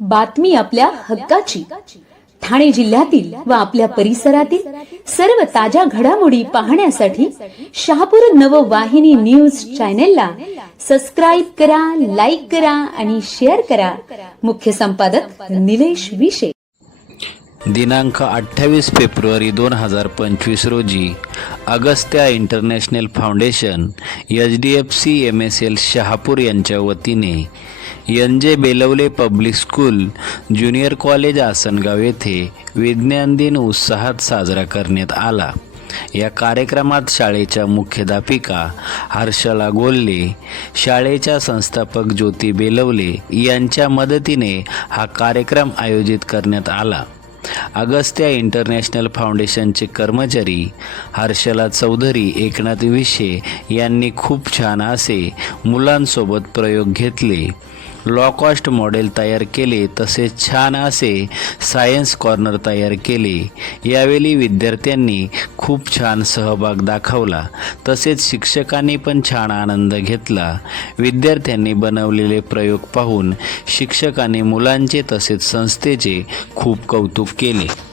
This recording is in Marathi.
बातमी आपल्या हक्काची. ठाणे जिल्ह्यातील व आपल्या परिसरातील सर्व ताज्या घडामोडी पाहण्यासाठी शहापूर नववाहिनी न्यूज चॅनेलला सबस्क्राईब करा लाईक करा आणि शेअर करा. मुख्य संपादक निलेश विशे. दिनांक अठ्ठावीस फेब्रुवारी दोन हजार पंचवीस रोजी Agastya international foundation H D F C M S L Shahapur यांच्या वतीने N J Belavale public school junior college Asangaon येथे विज्ञान दिन उत्साहात साजरा करण्यात आला. या कार्यक्रमात शाळेच्या मुख्याध्यापिका हर्षला गोल्ले शाळेच्या संस्थापक ज्योती बेलवले यांच्या मदतीने हा कार्यक्रम आयोजित करण्यात आला. अगस्त्या इंटरनॅशनल फाउंडेशनचे कर्मचारी हर्षला चौधरी एकनाथ विशे यांनी खूप छान असे मुलांसोबत प्रयोग घेतले. लॉ कॉस्ट मॉडेल तयार केले तसेच छान असे सायन्स कॉर्नर तयार केले. यावेळी विद्यार्थ्यांनी खूप छान सहभाग दाखवला. तसेच शिक्षकांनी पण छान आनंद घेतला. विद्यार्थ्यांनी बनवलेले प्रयोग पाहून शिक्षकांनी मुलांचे तसेच संस्थेचे खूप कौतुक केले.